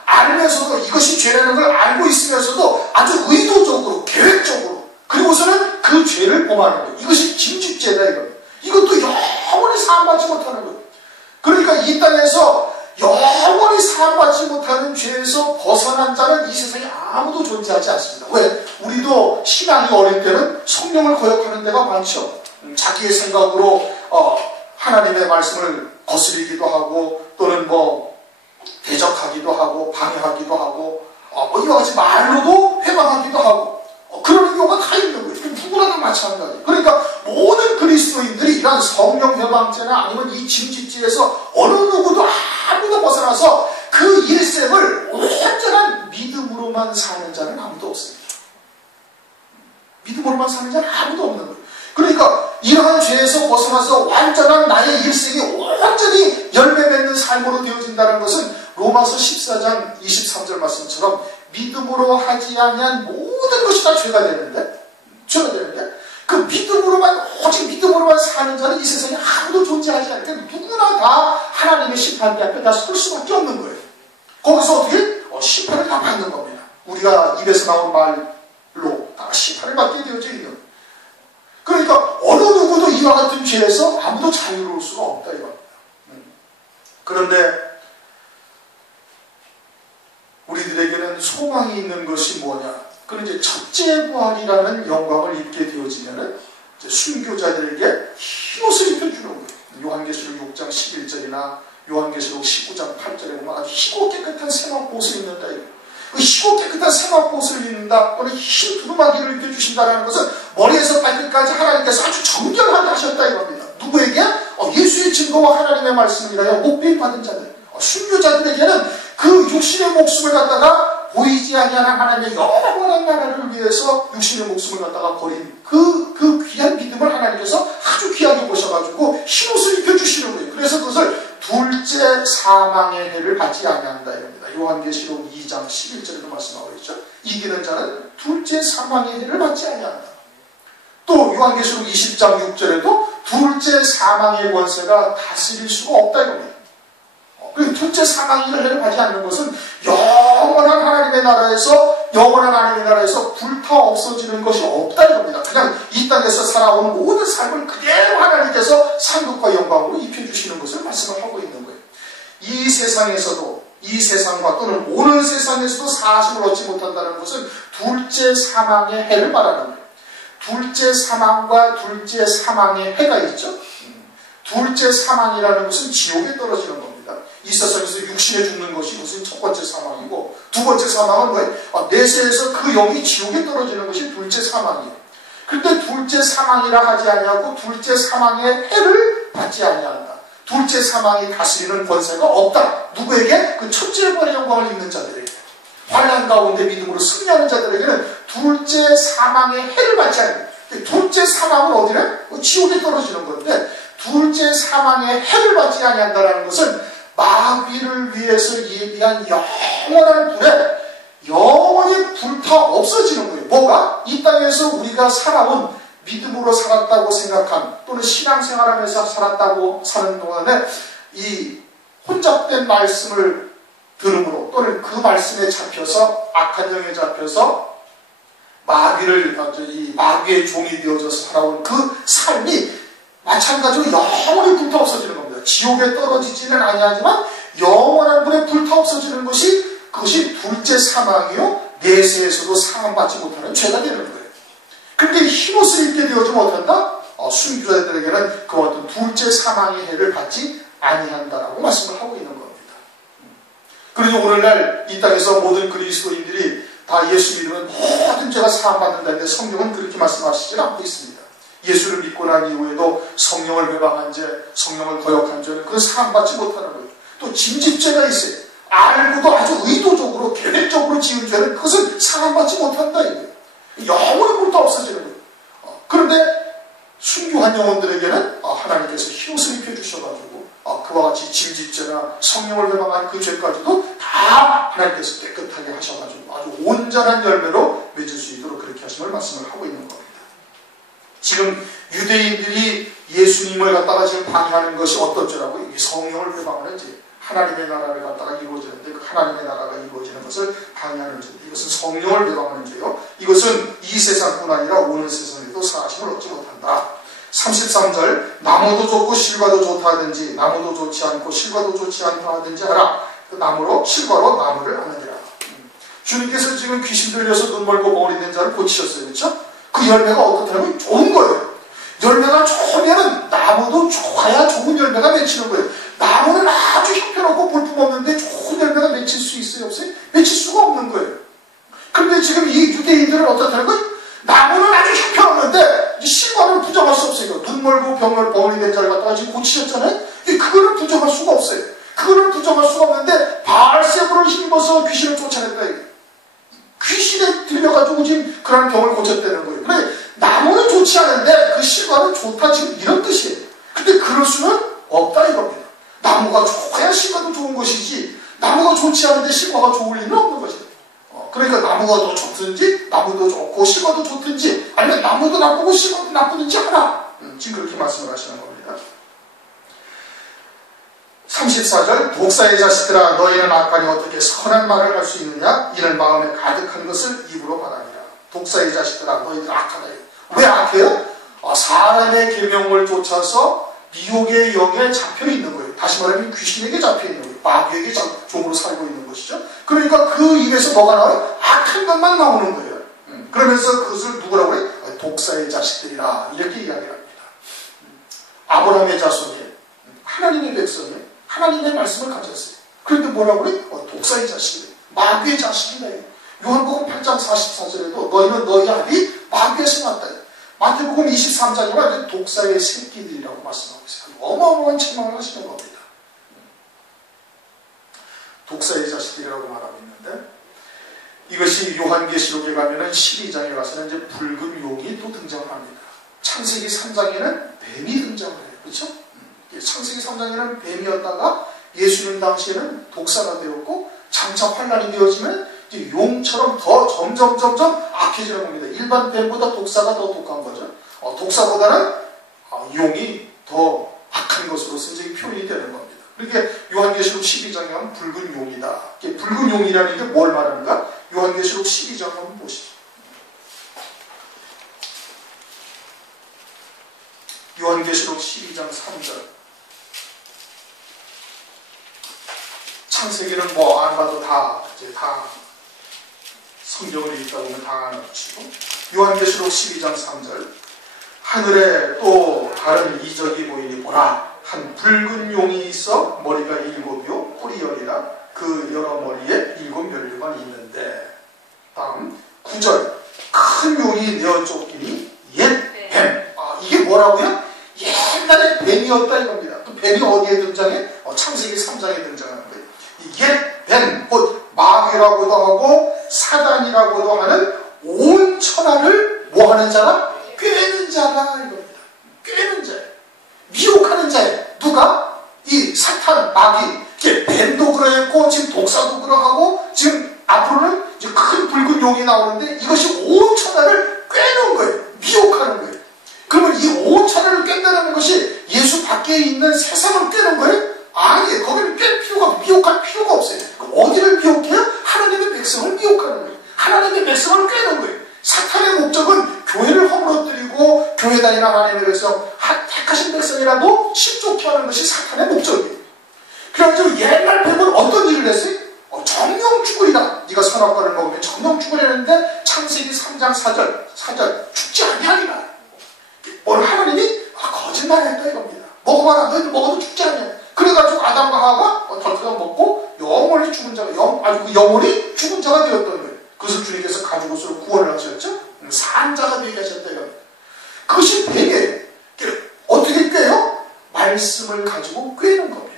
알면서도 이것이 죄라는 걸 알고 있으면서도 아주 의도적으로 계획적으로 그리고서는 그 죄를 범하는 거예요. 이것이 짐짓죄다 이겁니다. 이것도 영원히 사함받지 못하는 거예요. 그러니까 이 땅에서 영원히 사함받지 못하는 죄에서 벗어난 자는 이 세상에 아무도 존재하지 않습니다. 왜? 우리도 신앙이 어릴 때는 성령을 거역하는 데가 많죠. 자기의 생각으로 하나님의 말씀을 거스리기도 하고 또는 대적하기도 하고 방해하기도 하고 이와 같이 말로도 회방하기도 하고 그런 경우가 다 있는 거예요. 누구나 다 마찬가지. 그러니까 모든 그리스도인들이 이런 성령 회방죄나 아니면 이 짐짓죄에서 어느 누구도 아무도 벗어나서 그 일생을 온전한 믿음으로만 사는 자는 아무도 없습니다. 믿음으로만 사는 자는 아무도 없는 거예요. 그러니까 이러한 죄에서 벗어나서 완전한 나의 일생이 온전히 열매 맺는 삶으로 되어진다는 것은 로마서 14장 23절 말씀처럼 믿음으로 하지 아니한 모든 것이 다 죄가 되는데 그 믿음으로만, 오직 믿음으로만 사는 자는 이 세상에 아무도 존재하지 않기 때문에 누구나 다 하나님의 심판대 앞에 다 설 수밖에 없는 거예요. 거기서 어떻게? 심판을 다 받는 겁니다. 우리가 입에서 나온 말로 다 심판을 받게 되어져 있는 거예요. 그러니까 어느 누구도 이와 같은 죄에서 아무도 자유로울 수가 없다 이겁니다. 그런데 우리들에게는 소망이 있는 것이 뭐냐? 그럼 이제 첫째 부활이라는 영광을 입게 되어지면은 순교자들에게 흰옷을 입혀주는 거예요. 요한계시록 6장 11절이나 요한계시록 19장 8절에 보면 아주 희고 깨끗한 세마포 옷을 입는다. 그 희고 깨끗한 세마포 옷을 입는다 또는 흰 두루마기를 입혀주신다는 것은 머리에서 발끝까지 하나님께서 아주 정결하게 하셨다 이겁니다. 누구에게? 예수의 증거와 하나님의 말씀을 위하여 목배임 받은 자들, 순교자들에게는 그 육신의 목숨을 갖다가 보이지 아니하는 하나님의 영원한 나라를 위해서 육신의 목숨을 갖다가 버린 그 귀한 믿음을 하나님께서 아주 귀하게 보셔가지고 흰옷을 입혀주시는 거예요. 그래서 그것을 둘째 사망의 해를 받지 아니한다 이겁니다. 요한계시록 2장 11절에도 말씀하고 있죠. 이기는 자는 둘째 사망의 해를 받지 아니한다. 또 요한계시록 20장 6절에도 둘째 사망의 권세가 다스릴 수가 없다 이겁니다. 둘째 사망의 해를 받지 않는 것은 영원한 하나님의 나라에서 불타 없어지는 것이 없다 이겁니다. 그냥 이 땅에서 살아오는 모든 삶을 그대로 하나님께서 상급과 영광으로 입혀주시는 것을 말씀을 하고 있는 거예요. 이 세상에서도, 이 세상과 또는 오는 세상에서도 사하심을 얻지 못한다는 것은 둘째 사망의 해를 말하는 거예요. 둘째 사망과 둘째 사망의 해가 있죠. 둘째 사망이라는 것은 지옥에 떨어지는 겁니다. 이 세상에서 육신에 죽는 것이 무슨 첫 번째 사망이고, 두 번째 사망은 뭐예요? 내세에서 그 영이 지옥에 떨어지는 것이 둘째 사망이에요. 그런데 둘째 사망이라 하지 아니하고 둘째 사망의 해를 받지 아니한다. 둘째 사망이 다스리는 권세가 없다. 누구에게? 그 첫째 부활의 영광을 입는 자들에게. 환난 가운데 믿음으로 승리하는 자들에게는 둘째 사망의 해를 받지 않는다. 둘째 사망은 어디래? 지옥에 떨어지는 건데, 둘째 사망의 해를 받지 아니한다는 것은 마귀를 위해서 예비한 영원한 불에 영원히 불타 없어지는 거예요. 뭐가? 이 땅에서 우리가 살아온 믿음으로 살았다고 생각한 또는 신앙생활하면서 살았다고 사는 동안에 이 혼잡된 말씀을 들음으로 또는 그 말씀에 잡혀서 악한 영에 잡혀서 이 마귀의 종이 되어져서 살아온 그 삶이 마찬가지로 영원히 불타 없어지는 겁니다. 지옥에 떨어지지는 아니하지만 영원한 불에 불타 없어지는 것이 그것이 둘째 사망이요 내세에서도 사함받지 못하는 죄가 되는 거예요. 그런데 흰옷을 입게 되어지 못한다? 순교자들에게는 그 어떤 둘째 사망의 해를 받지 아니한다라고 말씀을 하고 있는 겁니다. 그러니 오늘날 이 땅에서 모든 그리스도인들이 다 예수 믿으면 모든 죄가 사함받는다는데 성경은 그렇게 말씀하시지 않고 있습니다. 예수를 믿고 난 이후에도 성령을 회방한 죄, 성령을 거역한 죄는 그건 사함받지 못하는 거예요. 또 짐짓죄가 있어요. 알고도 아주 의도적으로 계획적으로 지은 죄는 그것은 사함받지 못한다 이거예요. 영원히 불타 없어지는 거예요. 그런데 순교한 영혼들에게는 하나님께서 흰옷을 입혀주셔가지고 그와 같이 짐짓죄나 성령을 회방한 그 죄까지도 다 하나님께서 깨끗하게 하셔가지고 아주 온전한 열매로 맺을 수 있도록 그렇게 하심을 말씀을 하고 있는 겁니다. 지금 유대인들이 예수님을 갖다가 지금 방해하는 것이 어떤 죄라고요? 이 성령을 회방하는 죄. 하나님의 나라를 갖다가 이루어지는데 그 하나님의 나라가 이루어지는 것을 방해하는 죄. 이것은 성령을 회방하는 죄요. 이것은 이 세상뿐 아니라 오는 세상에도 사하심을 얻지 못한다. 33절 나무도 좋고 실과도 좋다 하든지 나무도 좋지 않고 실과도 좋지 않다 하든지 하라. 그 나무로 실과로 나무를 아느니라. 주님께서 지금 귀신 들려서 눈 멀고 멍이 된 자를 고치셨어요. 그렇죠? 그 열매가 어떻다면 좋은 거예요. 열매가 좋으면 나무도 좋아야 좋은 열매가 맺히는 거예요. 나무는 아주 형편없고 볼품없는데 좋은 열매가 맺힐 수 있어요? 없어요? 맺힐 수가 없는 거예요. 그런데 지금 이 유대인들은 어떻다는 거예요? 나무는 아주 형편없는데 실과는 부정할 수 없어요. 눈 멀고 병을 멍이 된 자를 갖다가 지금 고치셨잖아요. 그거는 부정할 수가 없어요. 그거는 부정할 수가 없는데 바알세불을 힘입어서 귀신을 쫓아냈다. 귀신에 들려가지고 지금 그런 병을 고쳤다는 거예요. 그래 나무는 좋지 않은데 그 실과는 좋다 지금 이런 뜻이에요. 근데 그럴 수는 없다 이겁니다. 나무가 좋아야 실과도 좋은 것이지 나무가 좋지 않은데 실과가 좋을 리는 없는 것이에요. 그러니까 나무가 더 좋든지 나무도 좋고 실과도 좋든지 아니면 나무도 나쁘고 실과도 나쁘든지 하라. 지금 그렇게 말씀을 하시는 겁니다. 34절 독사의 자식들아 너희는 악하니 어떻게 선한 말을 할 수 있느냐? 이는 마음에 가득한 것을 입으로 말하니라. 독사의 자식들아 너희들 악하다. 왜 악해요? 사람의 계명을 쫓아서 미혹의 영에 잡혀있는 거예요. 다시 말하면 귀신에게 잡혀있는 거예요. 마귀에게 종으로 살고 있는 것이죠. 그러니까 그 입에서 뭐가 나와요? 악한 것만 나오는 거예요. 그러면서 그것을 누구라고 해요? 독사의 자식들이라 이렇게 이야기를 합니다. 아브라함의 자손이에요. 하나님의 백성이에요. 하나님의 말씀을 가졌어요. 그런데 뭐라고 그래? 독사의 자식이에요. 마귀의 자식이네. 요한복음 8장 44절에도 너희는 너희 아비 마귀에서 났다. 마태복음 23장에 완전 독사의 새끼들이라고 말씀하고 있어요. 어마어마한 책망을 하시는 겁니다. 독사의 자식들이라고 말하고 있는데 이것이 요한계시록에 가면은 12장에 가서는 이제 붉은 용이 또 등장을 합니다. 창세기 3장에는 뱀이 등장을 해요. 그렇죠? 창세기 3장에는 뱀이었다가 예수님 당시에는 독사가 되었고 장차 환란이 되어지면 이제 용처럼 더 점점 악해지는 겁니다. 일반 뱀보다 독사가 더 독한 거죠. 독사보다는 용이 더 악한 것으로서 이제 표현이 되는 겁니다. 그러니까 요한계시록 12장에 하면 붉은 용이다. 붉은 용이라는 게 뭘 말하는가? 요한계시록 12장 한번 보시죠. 요한계시록 12장 3절. 창세기는 뭐 안 봐도 다 성경을 읽다 보면 다 아는 것이고 요한계시록 12장 3절 하늘에 또 다른 이적이 보이니 보라 한 붉은 용이 있어 머리가 7이요 뿔이 10이라 그 여러 머리에 7멸류관 있는데 다음 9절 큰 용이 내어 쫓기니 옛 뱀. 이게 뭐라고요? 옛날에 뱀이었다 이겁니다. 그 뱀이 어디에 등장해? 창세기 3장에 등장하는 거예요. 옛 뱀, 곧 마귀라고도 하고 사단이라고도 하는 온 천하를 뭐하는 자라? 꿰는 자라 이겁니다. 꿰는 자, 미혹하는 자예요. 누가? 이 사탄, 마귀. 뱀도 그러했고 지금 독사도 그러하고 지금 앞으로는 이제 큰 붉은 용이 나오는데 이것이 온 천하를 꿰는 거예요. 미혹하는 거예요. 그러면 이 온 천하를 깬다는 것이 예수 밖에 있는 세상을 꿰는 거예요? 아니에요. 거기는 깰 필요가 없어요. 미혹할 필요가 없어요. 그럼 어디를 미혹해요? 하나님의 백성을 미혹하는 거예요. 하나님의 백성을 꿰는 거예요. 사탄의 목적은 교회를 허물어뜨리고 교회 다니는 하나님의 백성, 택하신 백성이라도 실족케 하는 것이 사탄의 목적이에요. 그래가지고 옛날 뱀은 어떤 일을 했어요? 정령 죽으리라. 네가 선악과를 먹으면 정령 죽으려는데 창세기 3장 4절 죽지 아니하리라. 뭘 하나님이 거짓말했다 이겁니다. 먹어봐라. 너희들 먹어도 죽지 않냐. 그래가지고 아담과 하와가 덜덜 먹고 영원히 죽은 자가 영원히 죽은 자가 되었던 거예요. 그것을 주님께서 가죽옷으로 구원을 하셨죠. 산자가 되게 하셨다 이겁니다. 그것이 뱀이에요. 어떻게 꿰요? 말씀을 가지고 꿰는 겁니다.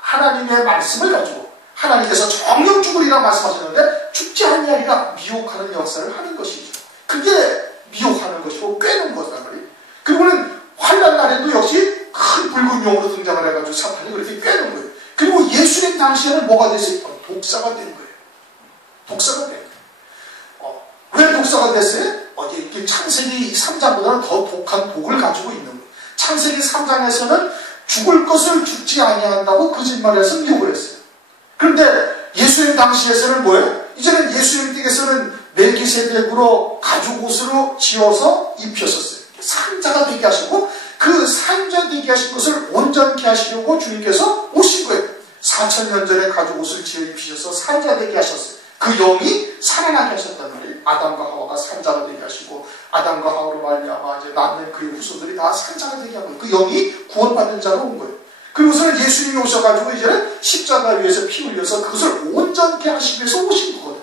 하나님의 말씀을 가지고 하나님께서 정령 죽으리라 말씀하셨는데 죽지 아니하리라 미혹하는 역사를 하는 것이죠. 그게 미혹하는 것이고 꿰는 거란 말이에요. 그리고는 환난 날에도 역시 큰 붉은 용으로 등장을 해가지고 사탄이 그렇게 꿰는 거예요. 그리고 예수님 당시에는 뭐가 됐어요? 독사가 된 거예요. 독사가 된 거예요. 왜 독사가 됐어요? 이렇게 창세기 3장보다는 더 독한 독을 가지고 있는 거예요. 창세기 3장에서는 죽을 것을 죽지 아니한다고 거짓말해서 미혹을 했어요. 그런데 예수님 당시에서는 뭐예요? 이제는 예수님께서는 멜기세덱으로 가죽옷으로 지어서 입히셨어요. 산자가 되게 하시고 그 산자 되게 하신 것을 온전케 하시려고 주님께서 오신 거예요. 4000년 전에 가죽옷을 지어 입히셔서 산자 되게 하셨어요. 그 영이 살아나게 하셨단 말이에요. 아담과 하와가 산자가 되게 하시고 아담과 하와로 말미암아 이제 남는 그의 후손들이 다 산자가 되게 하고 그 영이 구원받은 자로 온 거예요. 그리고서는 예수님이 오셔가지고 이제는 십자가 위에서 피 흘려서 그것을 온전케 하시기 위해서 오신 거거든요.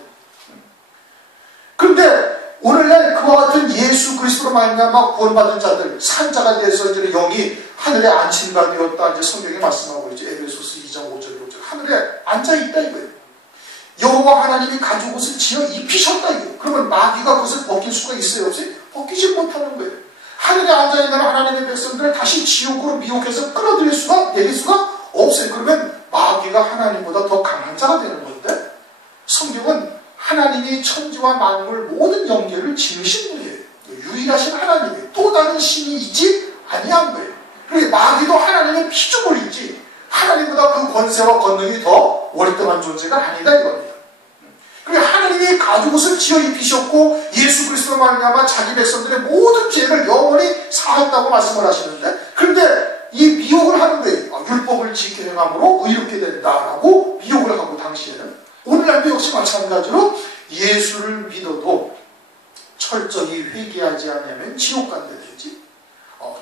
그런데 오늘날 그와 같은 예수 그리스도로 말미암아 구원받은 자들 산자가 돼서 이제 영이 하늘에 안침가 되었다 이제 성경에 말씀하고 있죠. 에베소서 2장 5절 6절 하늘에 앉아 있다 이거예요. 여호와 하나님이 가죽옷을 지어 입히셨다 이거예요. 그러면 마귀가 그것을 벗길 수가 있어요 없어요? 벗기지 못하는 거예요. 하늘에 앉아있는 하나님의 백성들을 다시 지옥으로 미혹해서 끌어들일 수가 내릴 수가 없어요. 그러면 마귀가 하나님보다 더 강한 자가 되는 건데 성경은 하나님이 천지와 만물 모든 영계를 지으신 분이에요. 유일하신 하나님이에요. 또 다른 신이 있지 아니한 거예요. 그러니까 마귀도 하나님의 피조물이지 하나님보다 그 권세와 권능이 더 월등한 존재가 아니다 이겁니다. 그러니까 하나님이 가죽옷을 지어 입히셨고 예수 그리스도로 말미암아 자기 백성들의 모든 죄를 영원히 사했다고 말씀을 하시는데 그런데 이 미혹을 하는 거예요. 율법을 지켜 행함으로 의롭게 된다라고 미혹을 하고 당시에는 오늘날도 역시 마찬가지로 예수를 믿어도 철저히 회개하지 않으면 지옥 간다든지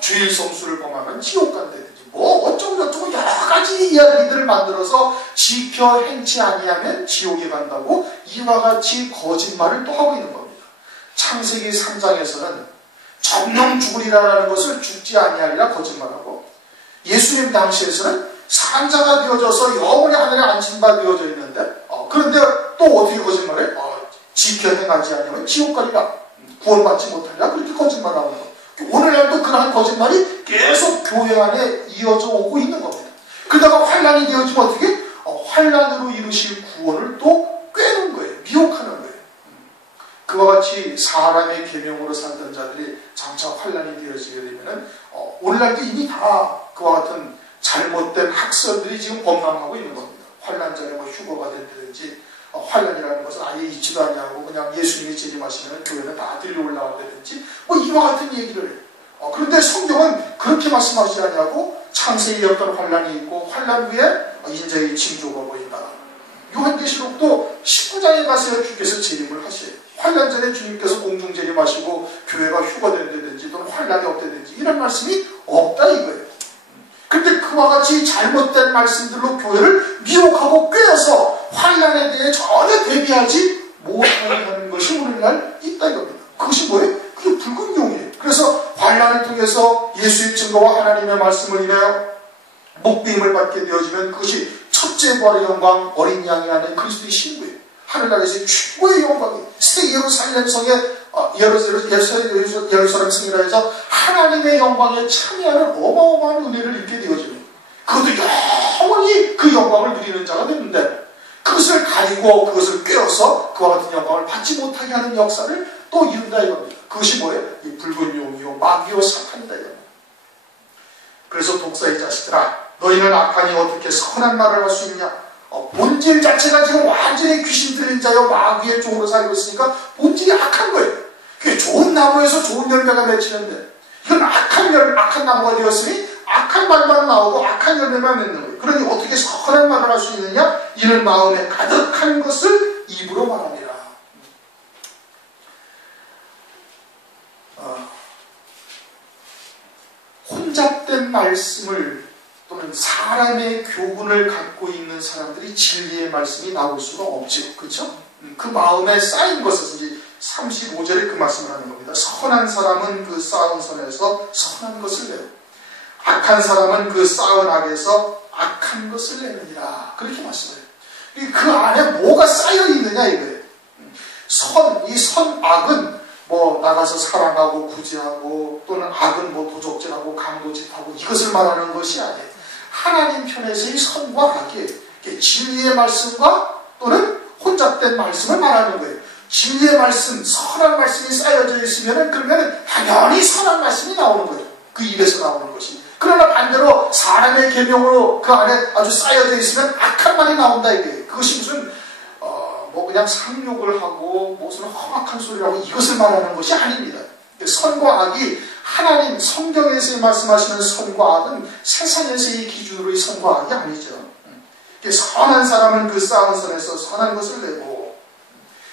주일 성수를 범하면 지옥 간다든지 뭐 어쩌고저쩌고 여러 가지 이야기들을 만들어서 지켜 행치 아니하면 지옥에 간다고 이와 같이 거짓말을 또 하고 있는 겁니다. 창세기 3장에서는 정령 죽으리라는 것을 죽지 아니하리라 거짓말하고 예수님 당시에서는 산자가 되어져서 영원히 하늘에 안침바 되어져 있는데 그런데 또 어떻게 거짓말해? 지켜 행하지 않으면 지옥 가리라 구원받지 못하리라 그렇게 거짓말하는 거예요. 오늘날도 그러한 거짓말이 계속 교회 안에 이어져 오고 있는 겁니다. 그러다가 환란이 되어지면 어떻게? 환란으로 이루실 구원을 또 꿰는 거예요. 미혹하는 거예요. 그와 같이 사람의 계명으로 살던 자들이 장차 환란이 되어지게 되면은 오늘날도 이미 다 그와 같은 잘못된 학설들이 지금 범람하고 있는 겁니다. 환란 전에 뭐 휴거가 된다든지 환란이라는 것은 아예 있지도 아니하고 그냥 예수님이 재림하시면 교회는 다 들려 올라간다든지 뭐 이와 같은 얘기를 해요. 그런데 성경은 그렇게 말씀하지 않냐고 창세기 어떤 환란이 있고 환란 후에 인자의 징조가 보인다. 요한계시록도 19장에 가서 주께서 재림을 하셔요. 환란 전에 주님께서 공중 재림하시고 교회가 휴거된다든지 또는 환란이 없다든지 이런 말씀이 없다 이거예요. 근데 그와 같이 잘못된 말씀들로 교회를 미혹하고 꿰어서 환란에 대해 전혀 대비하지 못하게 하는 것이 오늘날 있다 이겁니다. 그것이 뭐예요? 그게 붉은 용이에요. 그래서 환란을 통해서 예수의 증거와 하나님의 말씀을 인하여 목배임을 받게 되어지면 그것이 첫째 부활의 영광 어린 양이 하는 그리스도의 신부예요. 하늘나라에서의 최고의 영광이 새 예루살렘 성에 예루살렘 성이라 해서 하나님의 영광에 참여하는 어마어마한 은혜를 입게 되어집니다. 그것도 영원히 그 영광을 누리는 자가 됐는데 그것을 가리고 그것을 꿰어서 그와 같은 영광을 받지 못하게 하는 역사를 또 이룬다 이겁니다. 그것이 뭐예요? 이 붉은 용이요 마귀요 사탄이다 이겁니다. 그래서 독사의 자식들아, 너희는 악하니 어떻게 선한 말을 할 수 있냐? 본질 자체가 지금 완전히 귀신 들린 자요 마귀의 종으로 살고 있으니까 본질이 악한 거예요. 그게 좋은 나무에서 좋은 열매가 맺히는데 이건 악한 나무가 되었으니 악한 말만 나오고 악한 열매만 맺는 거예요. 그러니 어떻게 선한 말을 할 수 있느냐? 이는 마음에 가득한 것을 입으로 말하니라. 혼잡된 말씀을 또는 사람의 교훈을 갖고 있는 사람들이 진리의 말씀이 나올 수가 없죠. 그렇죠? 그 마음에 쌓인 것을 이제 35절에 그 말씀을 하는 겁니다. 선한 사람은 그 쌓은 선에서 선한 것을 내요. 악한 사람은 그 쌓은 악에서 악한 것을 내느니라. 그렇게 말씀해요. 그 안에 뭐가 쌓여 있느냐 이거예요. 이 선악은 뭐 나가서 사랑하고 구제하고 또는 악은 뭐 도적질하고 강도짓하고 이것을 말하는 것이 아니에요. 하나님 편에서의 선과 악이 진리의 말씀과 또는 혼잡된 말씀을 말하는 거예요. 진리의 말씀, 선한 말씀이 쌓여져 있으면 그러면 당연히 선한 말씀이 나오는 거예요. 그 입에서 나오는 것이. 그러나 반대로 사람의 계명으로 그 안에 아주 쌓여져 있으면 악한 말이 나온다 이거예요. 그것이 무슨 뭐 그냥 상욕을 하고 무슨 험악한 소리를 하고 이것을 말하는 것이 아닙니다. 선과 악이 하나님 성경에서 말씀하시는 선과 악은 세상에서의 기준으로의 선과 악이 아니죠. 선한 사람은 그 쌓은 선에서 선한 것을 내고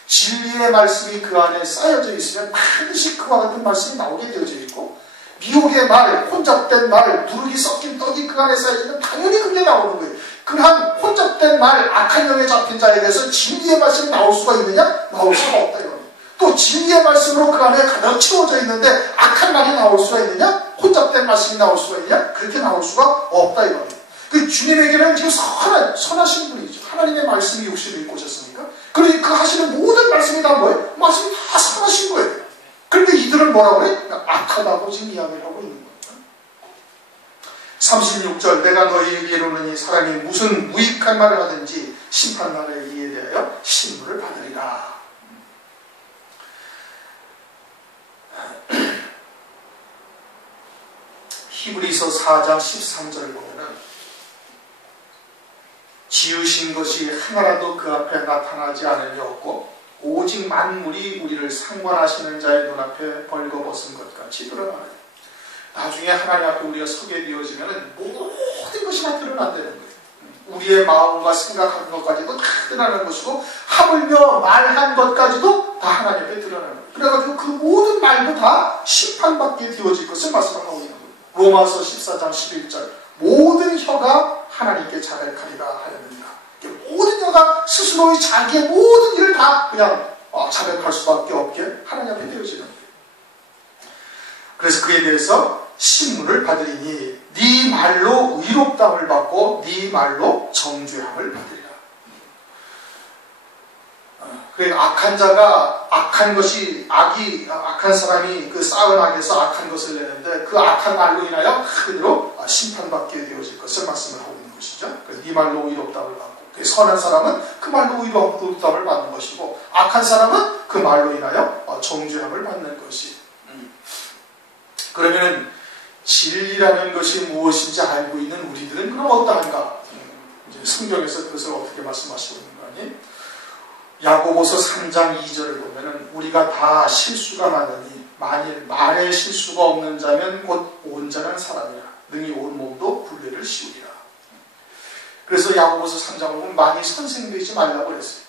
진리의 말씀이 그 안에 쌓여져 있으면 반드시 그와 같은 말씀이 나오게 되어져 있고 미혹의 말, 혼잡된 말, 누룩이 섞인 떡이 그 안에 쌓여있으면 당연히 그게 나오는 거예요. 그러한 혼잡된 말, 악한 영에 잡힌 자에 대해서 진리의 말씀이 나올 수가 있느냐? 나올 수가 없다 이겁니다. 또 진리의 말씀으로 그 안에 가득 채워져 있는데 악한 말이 나올 수가 있느냐? 혼잡된 말씀이 나올 수가 있느냐? 그렇게 나올 수가 없다 이겁니다. 그 주님에게는 지금 선하신 분이죠. 하나님의 말씀이 육신을 입고 오셨으니까. 그러니 그 하시는 모든 말씀이 다 뭐예요? 말씀이 다 선하신 거예요. 그런데 이들은 뭐라고 그래? 악하다고 지금 이야기를 하고 있는 겁니다. 36절 내가 너희에게 이르노니 사람이 무슨 무익한 말을 하든지 심판날에 이에 대하여 신문을 받으리라. 히브리서 4장 13절을 보면은 지으신 것이 하나라도 그 앞에 나타나지 않으니 없고 오직 만물이 우리를 상관하시는 자의 눈앞에 벌거벗은 것 같이 드러나요. 나중에 하나님 앞에 우리가 서게 되어지면 모든 것이 다 드러난다는 거예요. 우리의 마음과 생각하는 것까지도 다 드러나는 것이고 하물며 말한 것까지도 다 하나님 앞에 드러나는 거예요. 그래가지고 그 모든 말도 다 심판받게 되어질 것을 말씀하고 있는 거예요. 로마서 14장 11절 모든 혀가 하나님께 자백하리라 하였느니라. 모든 혀가 스스로의 자기의 모든 일을 다 그냥 자백할 수밖에 없게 하나님 앞에 되어지는 거예요. 그래서 그에 대해서 신문을 받으리니 네 말로 의롭다함을 받고 네 말로 정죄함을 받으리라. 그러니까 악한 자가 악한 것이 악한 사람이 그 쌓은 악에서 악한 것을 내는데 그 악한 말로 인하여 그대로 심판받게 되어질 것을 말씀을 하고 있는 것이죠. 그래서 네 말로 의롭다함을 받고 선한 사람은 그 말로 의롭다함을 받는 것이고 악한 사람은 그 말로 인하여 정죄함을 받는 것이. 그러면 진리라는 것이 무엇인지 알고 있는 우리들은 그럼 어떠한가? 이제 성경에서 그것을 어떻게 말씀하시고 있는 거 아니에요? 야고보서 3장 2절을 보면은 우리가 다 실수가 많으니 만일 말에 실수가 없는 자면 곧 온전한 사람이라 능히 온 몸도 굴레를 씌우리라. 그래서 야고보서 3장을 보면 많이 선생되지 말라고 그랬어요.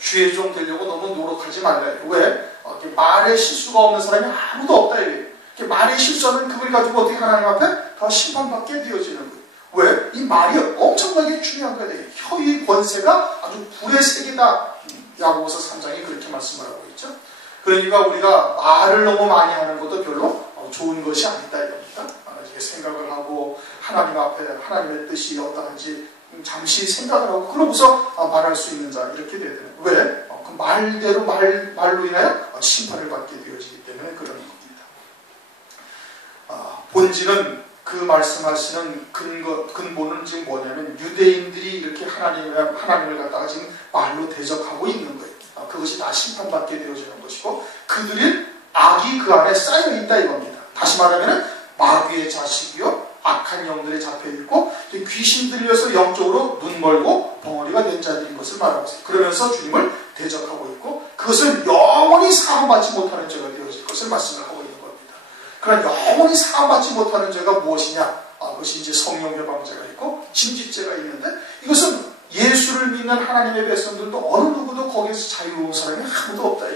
주의 종 되려고 너무 노력하지 말라요. 왜? 말에 실수가 없는 사람이 아무도 없다 이래요. 말의 실수하면 그걸 가지고 어떻게 하나님 앞에 다 심판받게 되어지는 거예요. 왜? 이 말이 엄청나게 중요한 거예요. 혀의 권세가 아주 불의 세계다. 야고보서 3장이 그렇게 말씀을 하고 있죠. 그러니까 우리가 말을 너무 많이 하는 것도 별로 좋은 것이 아니다 이겁니다. 생각을 하고 하나님 앞에 하나님의 뜻이 어떠한지 잠시 생각을 하고 그러고서 말할 수 있는 자 이렇게 돼야 되는 거예요. 왜? 그 말대로 말로 인하여 심판을 받게 되어지기 때문에 그런 겁니다. 본질은 그 말씀하시는 근본은 지금 뭐냐면 유대인들이 이렇게 하나님을 갖다가 지금 말로 대적하고 있는 거예요. 그것이 다 심판받게 되어지는 것이고 그들은 악이 그 안에 쌓여있다 이겁니다. 다시 말하면 마귀의 자식이요 악한 영들에 잡혀있고 귀신 들려서 영적으로 눈 멀고 벙어리가 된 자들인 것을 말하고 있어요. 그러면서 주님을 대적하고 있고 그것을 영원히 사함받지 못하는 죄가 되어질 것을 말씀을 하고 있는 겁니다. 그러나 영원히 사함받지 못하는 죄가 무엇이냐? 그것이 이제 성령 회방죄가 있고 침짓죄가 있는데 이것은 예수를 믿는 하나님의 백성들도 어느 누구도 거기에서 자유로운 사람이 아무도 없다.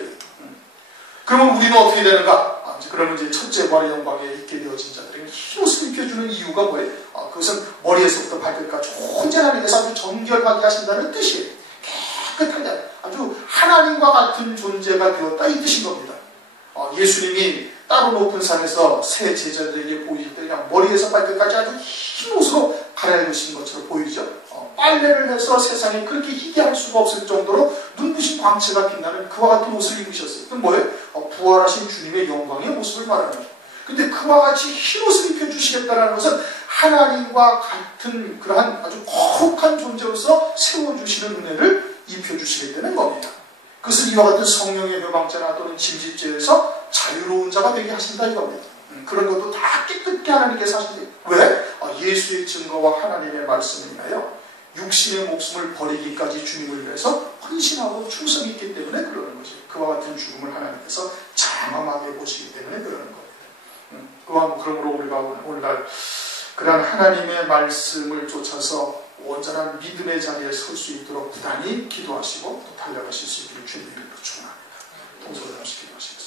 그러면 우리는 어떻게 되는가? 그러면 이제 첫째 부활의 영광에 있게 되어진 자들에게 흰옷을 입혀주는 이유가 뭐예요? 그것은 머리에서부터 발끝까지 온전한 하나님께서 아주 정결하게 하신다는 뜻이에요. 깨끗하게 아주 하나님과 같은 존재가 되었다 이 뜻인 겁니다. 예수님이 따로 높은 산에서 새 제자들에게 보이실 때 그냥 머리에서 발끝까지 아주 흰 옷으로 갈아입으신 것처럼 보이죠. 빨래를 해서 세상에 그렇게 희게 할 수가 없을 정도로 눈부신 광채가 빛나는 그와 같은 옷을 입으셨어요. 그건 뭐예요? 부활하신 주님의 영광의 모습을 말하는 거예요. 근데 그와 같이 흰 옷을 입혀주시겠다는 것은 하나님과 같은 그러한 아주 거룩한 존재로서 세워주시는 은혜를 입혀주시겠다는 겁니다. 그것을 이와 같은 성령의 회방죄나 또는 침짓죄에서 자유로운 자가 되게 하신다 이겁니다. 그런 것도 다 깨끗게 하나님께서 하신대요. 왜? 예수의 증거와 하나님의 말씀을 인하여 육신의 목숨을 버리기까지 주님을 위해서 헌신하고 충성이 있기 때문에 그러는 거죠. 그와 같은 죽음을 하나님께서 장엄하게 보시기 때문에 그러는 겁니다. 그러므로 우리가 오늘날 그러한 하나님의 말씀을 쫓아서 온전한 믿음의 자리에 설 수 있도록 부단히 기도하시고 또 달려가실 수 있기를 주님의 이름으로 축원합니다. 동서를 하시기 바랍니다.